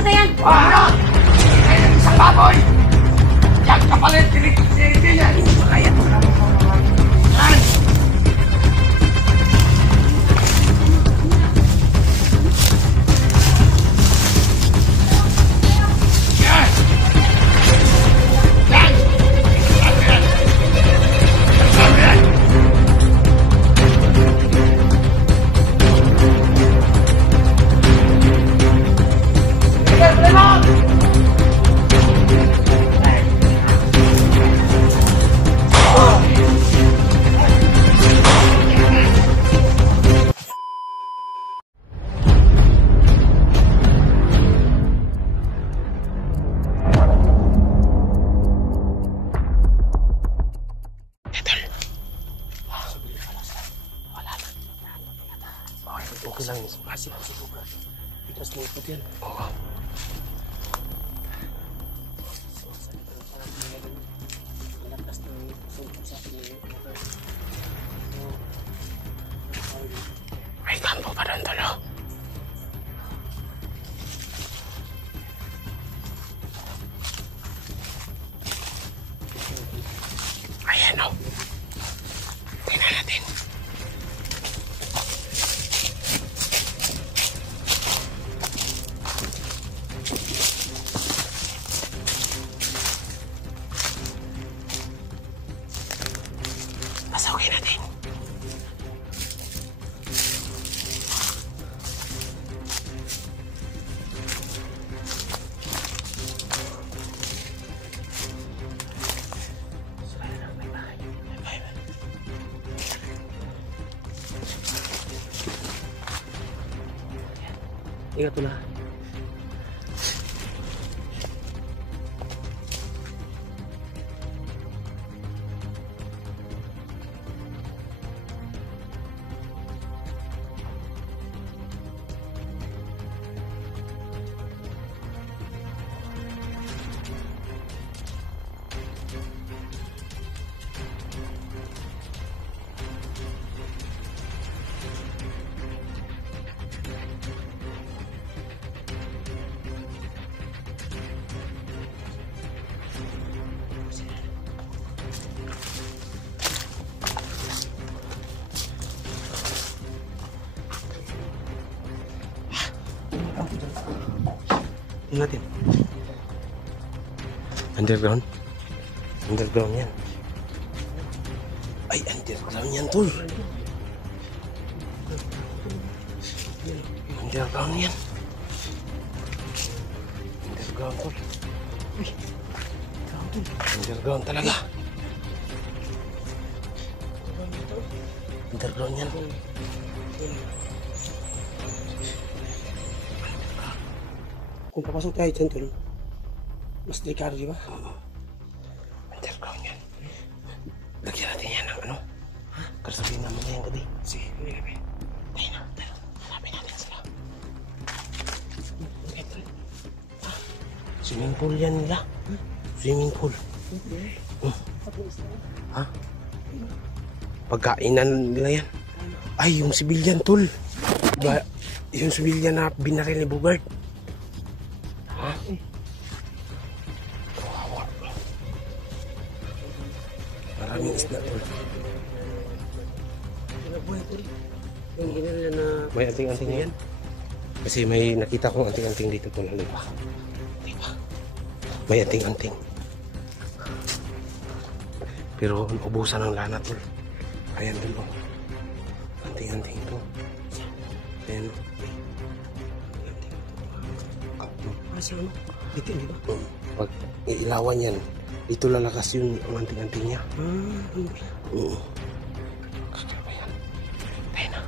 ko na yan! Ano? Ay, ang isang baboy! Yan ka pala yung tinig-tinig yan! Kaya ito na mo. Yan! Okay lang yun. Masih ko sa lugar. Bigas lang ito yan. Oo. May kampo pa doon tulo. Ayan o. Tingnan natin. Pasawin natin. Ingat tulah. Natin. Underground. Underground yan. Ay, underground yan tol. Underground yan. Underground tol. Underground talaga. Underground yan. Kung papasok tayo dyan, tol, mas delikado, di ba? Oo. Underground yan. Lagyan natin yan ng ano? Kasabihin naman na yan gabi. Sige, gabi. Tayo na, tayo. Hanapin natin sila. Okay, tol. Swimming pool yan nila. Swimming pool. Ha? Pagkainan nila yan. Ay, yung civilian, tol. Yung civilian na binaril ni Bogart. Ha? Kawawa. Maraming isda, tol. Yung ginala na... May anting-anting yan. Kasi may nakita kong anting-anting dito, tol. Diba? Diba? May anting-anting. Pero ubusan ng lana, tol. Ayan, tol. Anting-anting to. Ayan. Kasi ano? Dito, di ba? Pag iilawan yan, dito lalakas yun ang anting-anting niya. Oo. Kakaba yan. Tayo na.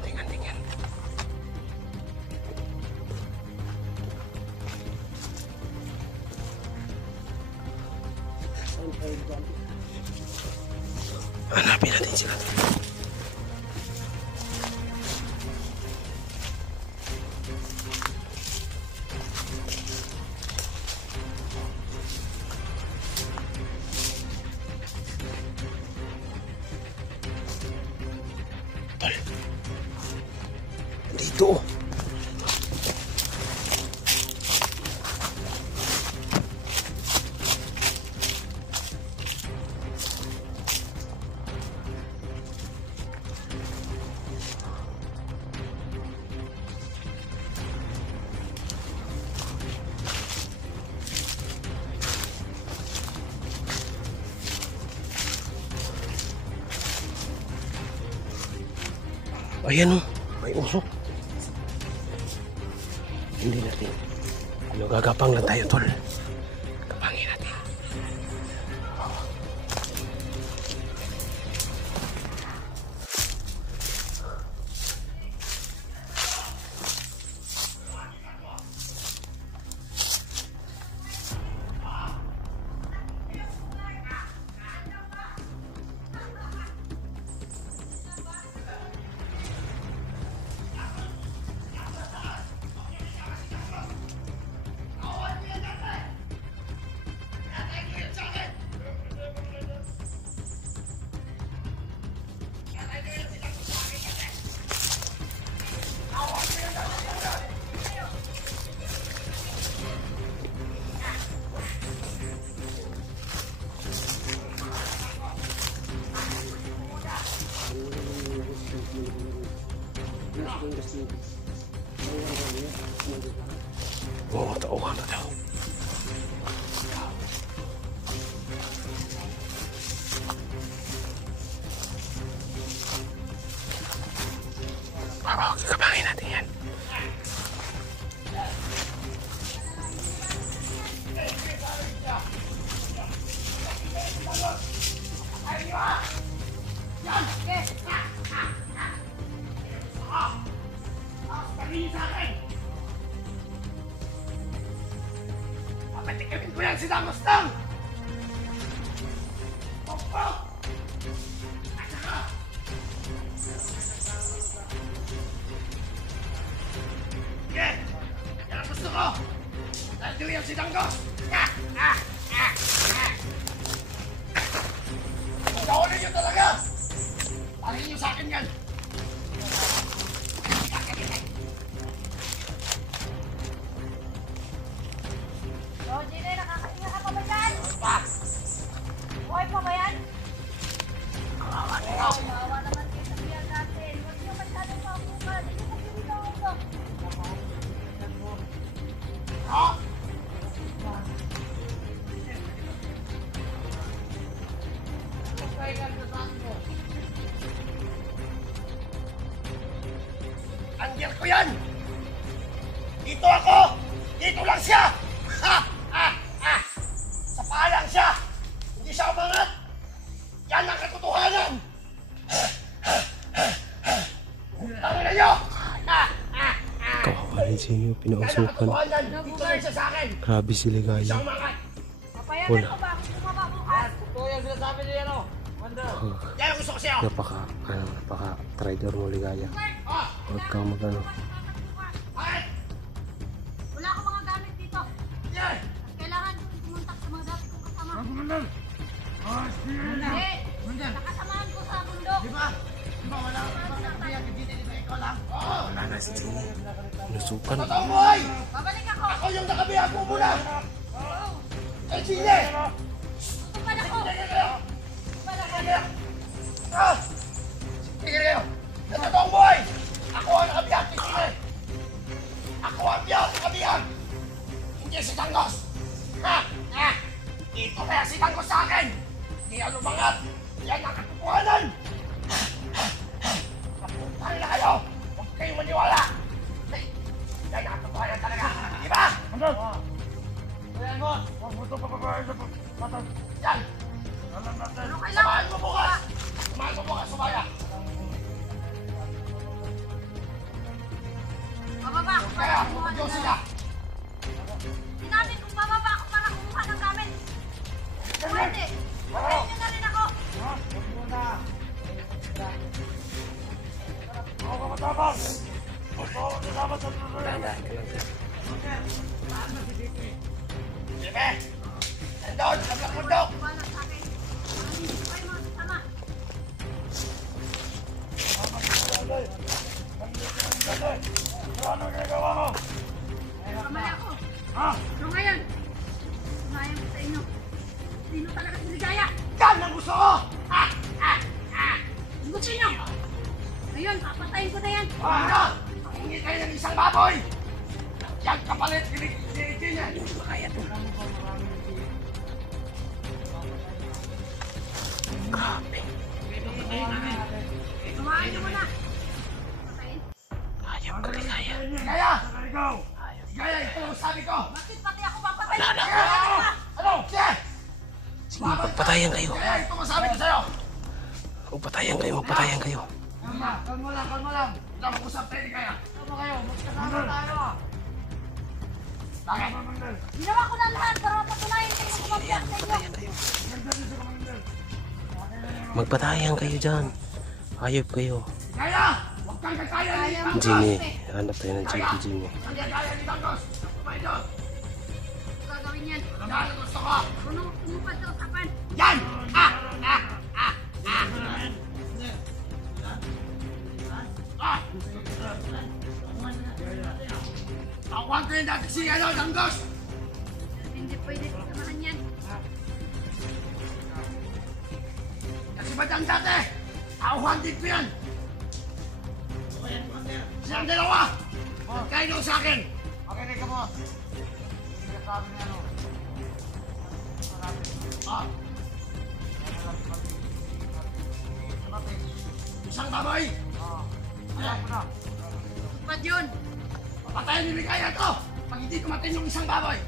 Anting-anting yan. Hanapin natin sila. Dito. Ayan o, may usok. Hindi natin. Gagapang lang tayo, tol. Gagapangin natin. Oo, tauhan na daw. Gagapangin natin yan. Papatikimin ko yan si Dangos lang! Opo! At saka! Sige! Yan ang gusto ko! Dahil yan si Dangos! Kung naulin nyo talaga! Tangin nyo sa akin yan! Jine, nakakahinga ka pa ba dyan? Pa! Okay pa ba yan? Kawawa na yun! Maawa naman kayo sa biyan natin. Huwag niyo masyadong pakuka. Hindi niyo kasi ito. Ha? Andiyan ko yan! Dito ako! Dito lang siya! Ha! Ha! Ha! Sa paa lang siya! Hindi siya umangat! Yan ang katotohanan! Tangin na nyo! Ha! Ha! Ha! Kawawa rin sa inyo, Yan ang pinausukan. katotohanan! Dito lang siya sa akin! Grabe si Ligaya. Siya umangat! Papayagan Wala. ko ba? Kung bumaba bukas. Yan ang gusto ko sa'yo! Napaka-trader mo, Ligaya. Ah! Huwag kang mag-ano. Ay! Wala akong mga gamit dito. Yan! Kailangan kumuntak sa mga dati kong kasama. Hindi. Nakasamahan ko sa bundok. Di ba? Di ba wala akong nakabiyak? Hindi ba ikaw lang? Oo! Wala na si Jenny. Pinusukan. Totoong buhay! Babalik ako. Ako yung nakabihag mo muna! Eh, Chile! Tutupan ako. Tigil kayo! Tutupan ako. Ah! Tigil kayo! Sa totoong buhay! Ako ang nakabihag ni Chile! Ako ang nakabihag! Hindi si Dangos! Ha! Ha! Dito kaya si Dangos sa akin! Hindi ano mangat! Yan ang katotohanan! Napuntahan na kayo! Huwag kayong maniwala! Yan ang katotohanan talaga! Di ba? Ayan mo! Huwag mo ito papabayan sa patag! Yan! Ano kailangan? Samahan mo bukas! Samahan mo bukas, sumaya! Bababa ako para Kaya, kumuha ng Diyos gamit. sila! Sinabi kong bababa ako para kumuha ng gamit. Kung hindi, patayin niyo na rin ako. Sebe! Nandun! Sa bundok! Wala sa akin. Hindi ko kayo mga kasama. Ano ginagawa mo? Kamay ako. Ha? So ngayon, sumayan ko sa inyo. Sino talaga si Ligaya? Yan ang gusto ko! Ha! Ha! Ha! Ang gusto niyo? Ngayon, papatayin ko na yan. Ano? Hindi kayo ng isang baboy! Yan kapalit! Hindi niya! Kaya ito. Grabe. Sumayan niyo muna. Bakit pati ako papatay? Ano? Sige! Sige, magpatayan kayo. Kaya ito masabi ko sa'yo. Magpatayan kayo, magpatayan kayo. Kalma lang, kalma lang. Wala mag-usap tayo ni Kaya. Kalma kayo, magkasama tayo. Bakit? Ginawa ko na lahat para mapatunayan kayo na kumampiyak sa inyo. Magpatayan kayo. Magpatayan kayo dyan. Ayop kayo. Kaya! Huwag kang kakaya ni Tangos! Jimmy, hanap tayo ng Jimmy. Hindi kaya ni Tangos! Kumain doon! Gagawin yan. Ano ba ang gusto ko? Tumupad sa usapan. Yan! Takuhan ko yung dati si Tangos! Hindi pwede samahan yan. Kasi ba't ang dati? Takuhan din ko yan! Silang dalawa! Kain daw sa akin! Makinig ka mo! Hindi ka sabi na ano. Isang baboy! Alam ko na. Tupad yun. Papatayin ni Ligaya to! Pag hindi tumatin yung isang baboy!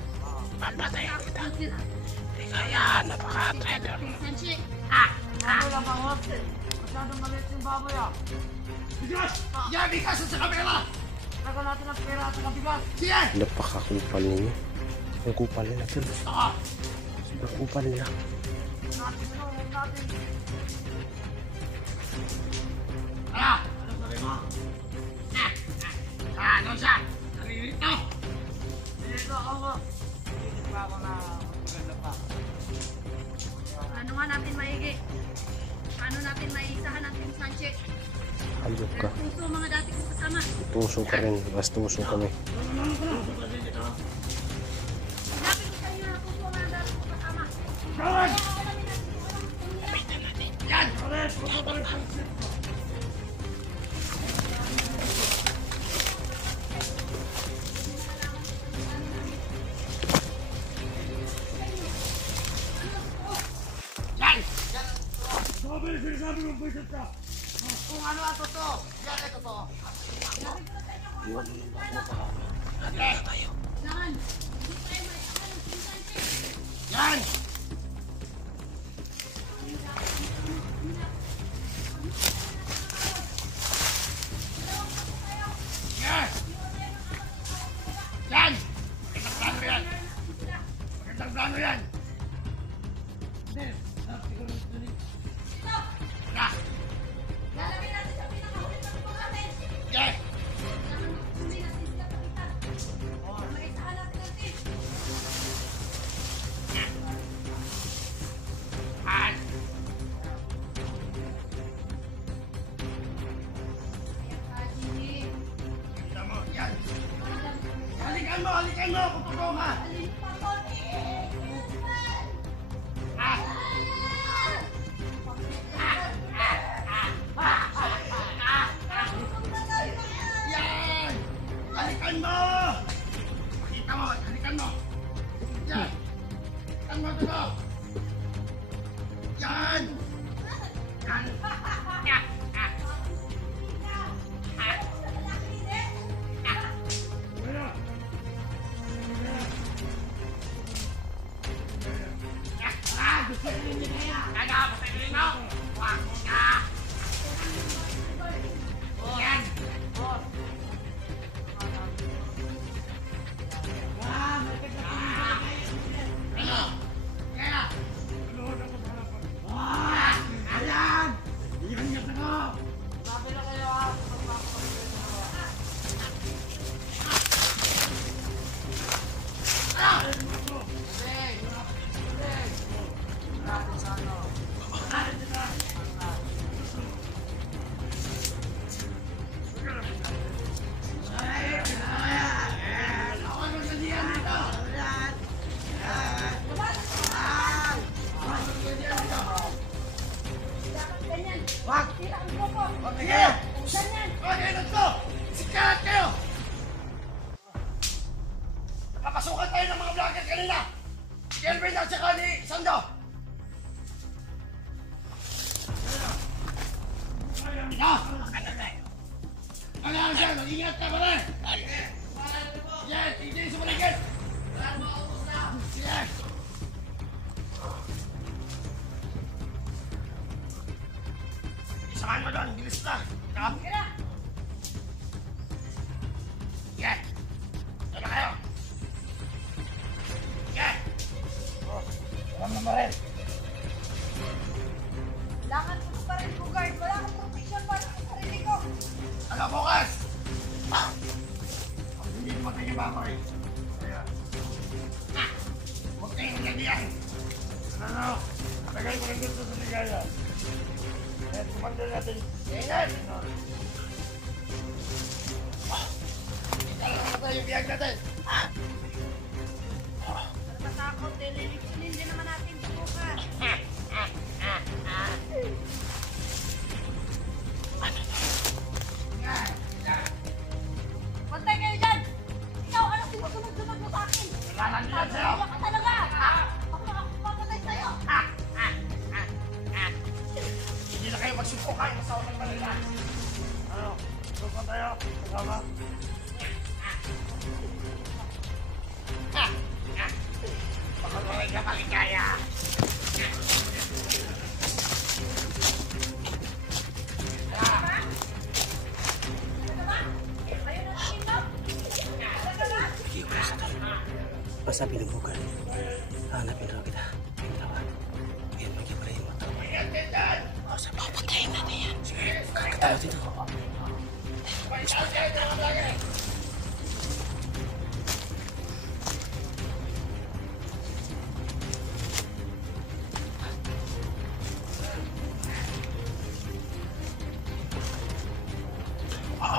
Papatayan kita. Hindi kaya, napaka-traitor. Sanchi. Masyadong maliit yung baboy Bigas! Yeah, bigas sa kamera! Tagal natin ang pera at saka bigas! Sige! Napaka-kupal ninyo. Ang kupal nila, tol. Ako! Sobrang kupal nila. Ano? Ano sabi mo? Ano siya? Naririto! Naririto ako mo! Naririto pa ako na maganda pa. Ano nga natin maigi? Paano natin maisahan ang Team Sanchi? Ayop ka. Puso mga dati kong kasama. Tuso ka rin. Mas tuso kami. Sinabi ko sa inyo na puso mga dati kong kasama. Kawan! Yan! Yan! Kung ano ang totoo, yan ay totoo. Kailangan. Hindi tayo maisahan ang Team Sanchi. Yan! Yan! Yan! Magandang plano yan! Magandang plano yan! Na! Lalagay natin sa pinakahuli ng pagkatin. Yes! Kailangan makasuli natin sila kapitan. Maisahan natin ang team. Yan! Kaya Jimmy. Tignan mo, yan! Halikan mo! Halikan mo! Kung totoo ka! Alin pa ko Ah! Yan! Halikan mo! Pakita mo! Halikan mo! Yan! Halikan mo ito! Yan! Yan! Yan! Yan! Ano? Kaya? Ayan! Iyan niya ako! Sabi na kayo ha! ganyan. Wag! Tira ang grupo. Wag na kayo! Ganyan. Wag kayo nito! Sikalat kayo! Napapasukan tayo ng mga vlogger kanina! Si Kelvin at saka ni Sando! Ito! Ano siya? Mag-ingat ka pa rin! Yan! Tignan sa maligid! Samahan mo doon, bilis na. Ikaw. Sige na. Sige. Doon na kayo. Sige. Oh, alam na rin. Kailangan ko pa rin guard. Wala akong protection para sa sarili ko. Ano, bukas? Hindi mo tayo babay. Kaya. Huwag kayong ganyan. Ano? Tagay ko rin dito sa ligaya. Kaya kumanda natin. Ganyan! Kailangan na tayo biyag natin. Matakot, nililipsinin din naman natin bukas. Pantay kayo dyan! Ikaw, ano sinusunod-sunod mo sa akin? Kailangan nila sa'yo. Kaya ka talaga! Ako papatay sa'yo! Hindi na kayo magsubukan sa unang Manila. Ano? Subukan tayo. Kasama. Baka maray ka maligaya. Bigay ko sa tayo. Pasabi ng bukan. Hanapin raw kita. Ang tawa. Ngayon, magiging pala yung mga tawa. Sabi ko, patayin natin yan. Sige, kakatayo dito. Oo,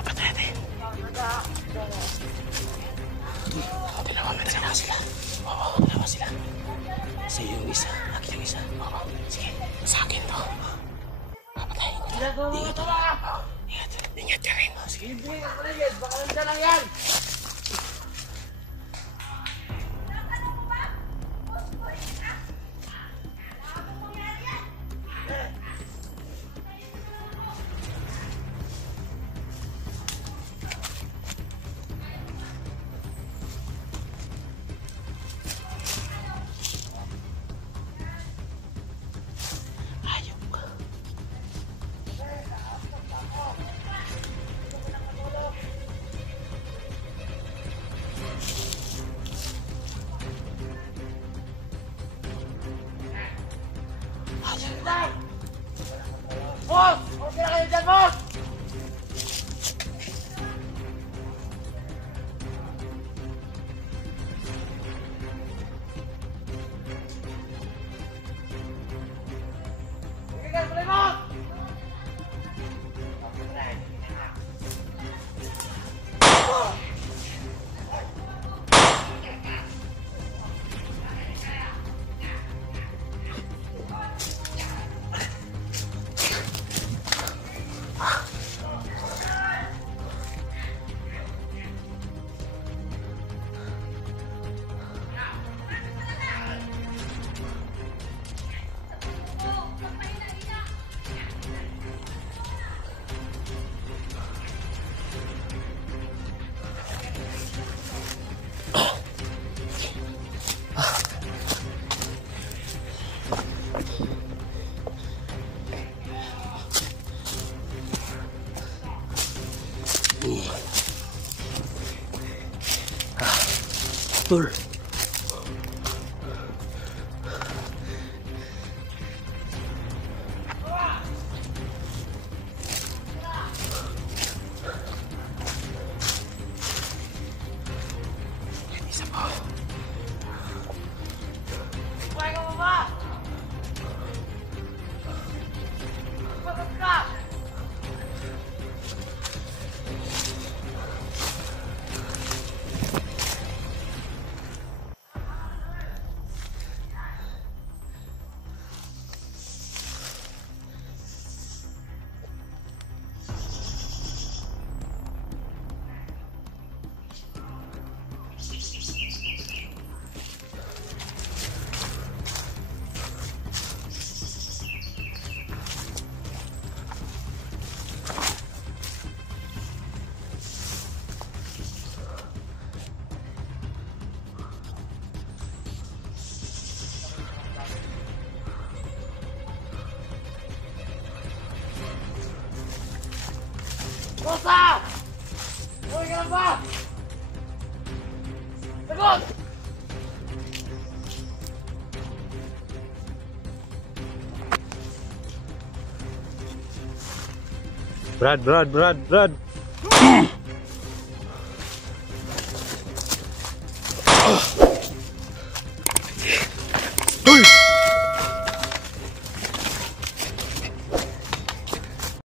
patayin natin. Dalawa sila. Oo, dalawa sila. Sa'yo yung isa, akin yung isa. Oo, sige, sa akin to. Papatayin ko to. Ingat to. Ingat. Ingat ka rin. Sige. Hindi, Rodriguez. Baka nandiyan lang yan. Ayok ka. Boss! Okay na kayo dyan, boss! Sige ka, tuloy mo! Tol. Isa pa. Buhay ka, mama! Bakit ka? Rosa! Uy ka na ba? Sagot! Brad. Uy!